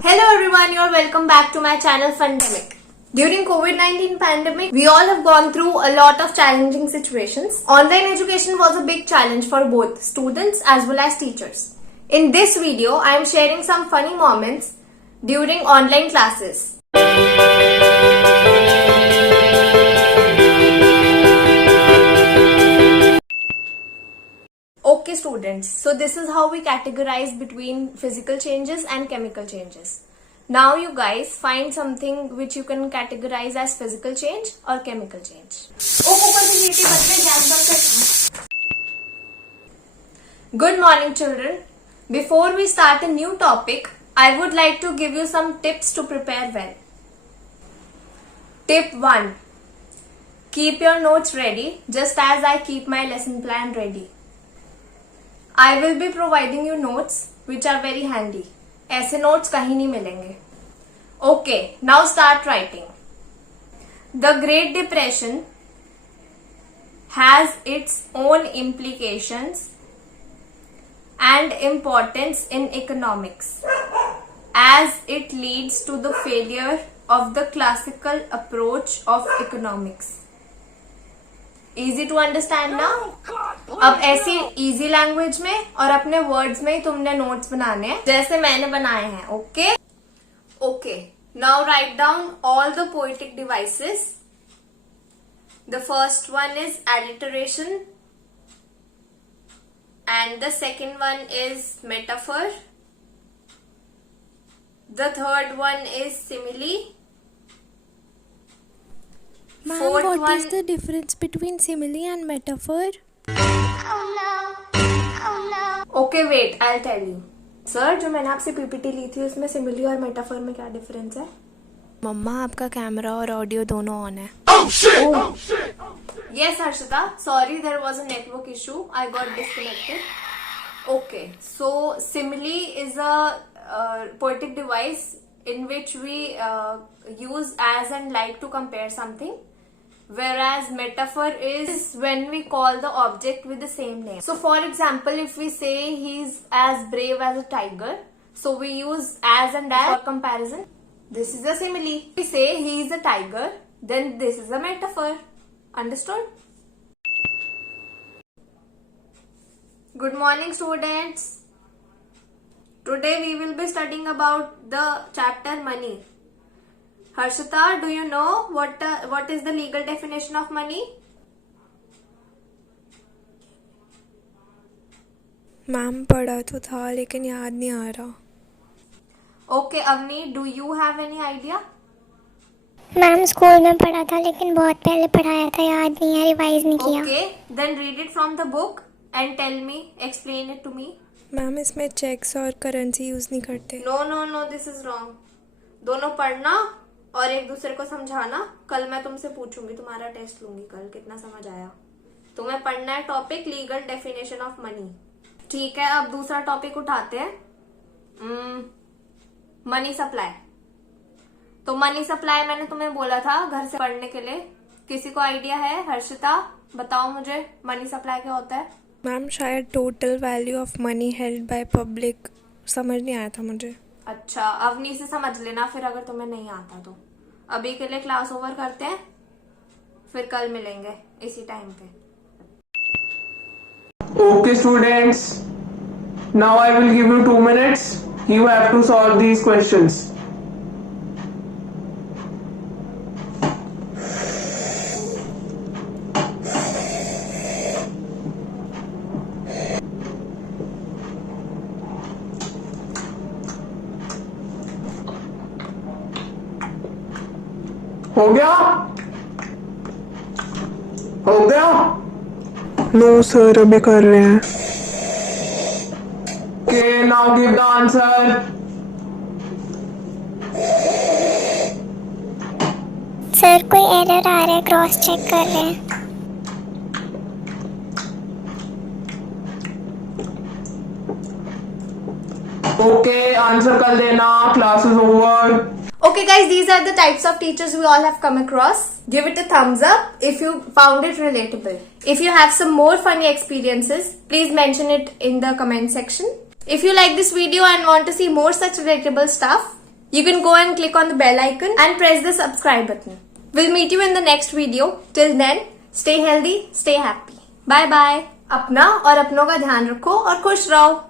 Hello everyone, you are welcome back to my channel Fundemic. During COVID-19 pandemic, we all have gone through a lot of challenging situations. Online education was a big challenge for both students as well as teachers. In this video, I am sharing some funny moments during online classes. Okay students, so this is how we categorize between physical changes and chemical changes. Now you guys find something which you can categorize as physical change or chemical change. Good morning children. Before we start a new topic, I would like to give you some tips to prepare well. Tip 1. Keep your notes ready just as I keep my lesson plan ready. I will be providing you notes which are very handy. ऐसे notes कहीं नहीं मिलेंगे. Okay, now start writing. The Great Depression has its own implications and importance in economics as it leads to the failure of the classical approach of economics. Easy to understand ना? अब ऐसी easy language में और अपने words में ही तुमने notes बनाने हैं जैसे मैंने बनाए हैं. Okay? Okay. Now write down all the poetic devices. The first one is alliteration and the second one is metaphor. The third one is simile. Ma'am, what is the difference between simile and metaphor? Okay, wait, I'll tell you. Sir, जो मैंने आपसे PPT ली थी उसमें simile और metaphor में क्या difference है? मम्मा, आपका कैमरा और ऑडियो दोनों ऑन है. Yes, Harshita. Sorry, there was a network issue. I got disconnected. Okay, so simile is a poetic device in which we use as and like to compare something. Whereas metaphor is when we call the object with the same name. So for example, if we say he's as brave as a tiger, so we use as and as for comparison. This is a simile. If we say he is a tiger, then this is a metaphor. Understood? Good morning students. Today we will be studying about the chapter money. Harshita, do you know what is the legal definition of money? Ma'am, पढ़ा तो था लेकिन याद नहीं आ रहा. Okay, Avni, do you have any idea? Ma'am, school में पढ़ा था लेकिन बहुत पहले पढ़ाया था, याद नहीं है, रिवाइज नहीं किया. Okay, then read it from the book and tell me, explain it to me. Ma'am, इसमें चेक्स और करेंसी यूज नहीं करते. No, this is wrong. दोनों पढ़ना और एक दूसरे को समझाना. कल मैं तुमसे पूछूंगी, तुम्हारा टेस्ट लूंगी कल, कितना समझ आया. तुम्हें पढ़ना है topic legal definition of money. ठीक है, अब दूसरा टॉपिक उठाते हैं. Money supply. तो मनी सप्लाई मैंने तुम्हें बोला था घर से पढ़ने के लिए. किसी को आइडिया है? हर्षिता, बताओ मुझे मनी सप्लाई क्या होता है? मैम, शायद total value of money held by public. समझ नहीं आया था मुझे. अच्छा, अवनी से समझ लेना फिर अगर तुम्हें नहीं आता तो. अभी के लिए क्लास ओवर करते हैं, फिर कल मिलेंगे इसी टाइम पे. Okay students, now I will give you 2 minutes. You have to solve these questions. हो गया? हो गया? नो सर, अभी कर रहे हैं. Okay, now give the answer. Sir, कोई एरर आ रहा है, क्रॉस चेक कर रहे हैं. Okay, answer कल देना. Class is over. Okay guys, these are the types of teachers we all have come across. Give it a thumbs up if you found it relatable. If you have some more funny experiences, please mention it in the comment section. If you like this video and want to see more such relatable stuff, you can go and click on the bell icon and press the subscribe button. We'll meet you in the next video. Till then, stay healthy, stay happy. Bye bye. अपना और अपनों का ध्यान रखो और खुश रहो.